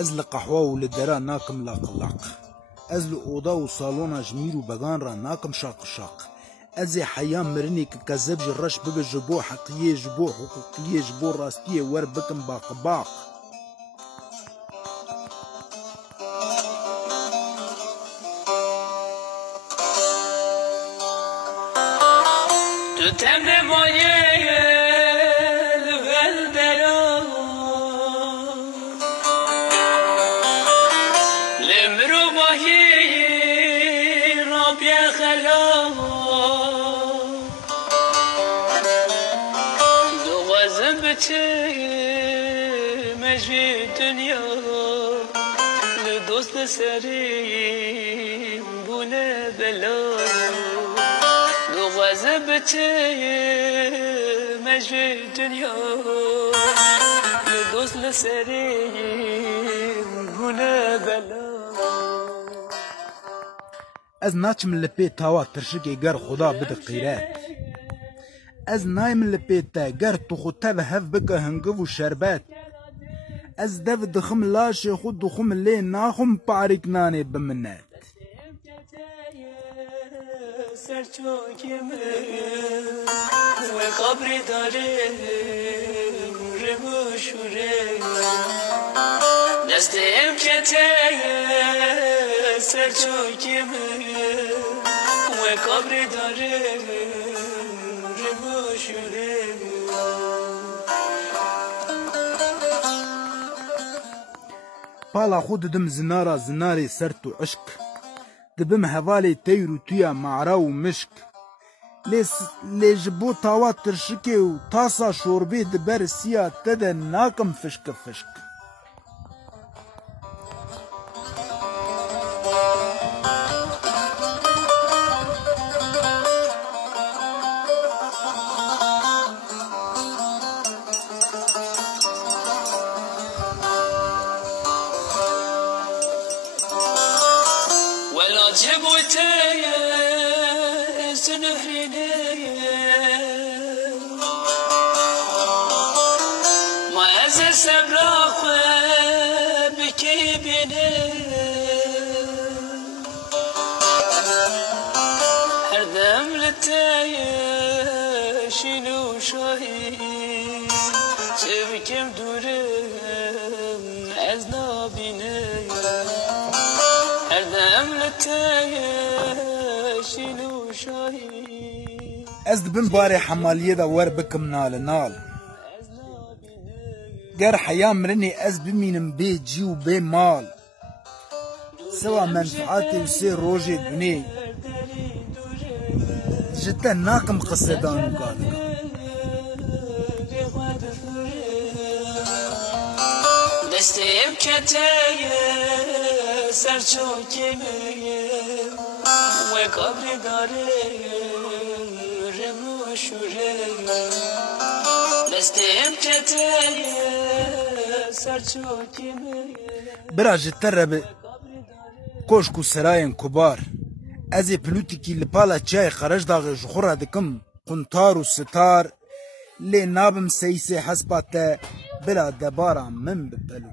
از لقهوه و لدرا ناکم لاق از لأوضا و صالونا جمیر و بگان را ناکم شاق از حیام مرنی که کذب جرش بگه جبو حقیه جبو حقوقیه جبو راستیه ور بکم باق تو تم مایه لبلدرا لمرو باهی رابی خلا دو غزم بچه مجوی دنیا لدوست سریم بونه بلا بچه مجوی دنیا لدوست لسریم گونه بلا از ناچم لپی تاوا ترشکی گر خدا بده قیرت از نایم لپی تا گر تو خودتا به هف بکه هنگو و شربت از دف دخم لاش خود دخم لی ناخم پارک نانه بمنت سرچوکیم و قبری داره رموشوره دستیم کته سرچوکیم و قبری داره رموشوره پالا خود دم زنارا زناری سرت و عشق دبم هوالي تيرو تويا معرا ومشك ليش بو تاوا ترشكي وطاسا شوربي دبر سيا تدا ناكم فشك جبوتي سنحريني ما أزل سبراخ بكي بيني هردم لتاي شنو شاهي سبكم دورم أزنابيني از دبن باري حمالية دا ور بكم نال گر حيام مرني از بمينم بي جي و بي مال سوا منفعاتي و سي روجي دني جدا ناكم قصدان و قالقا دستيم كتاية سرچوكي و قبری داره رموشوره دستیم کتایه سرچوکی برا جتر به کوشک و سراین کبار از پلوتیکی لپالا چای خرج داغ جخورا دکم قنطار و ستار لی نابم سیسه حسباته بلا دبارا من بپلو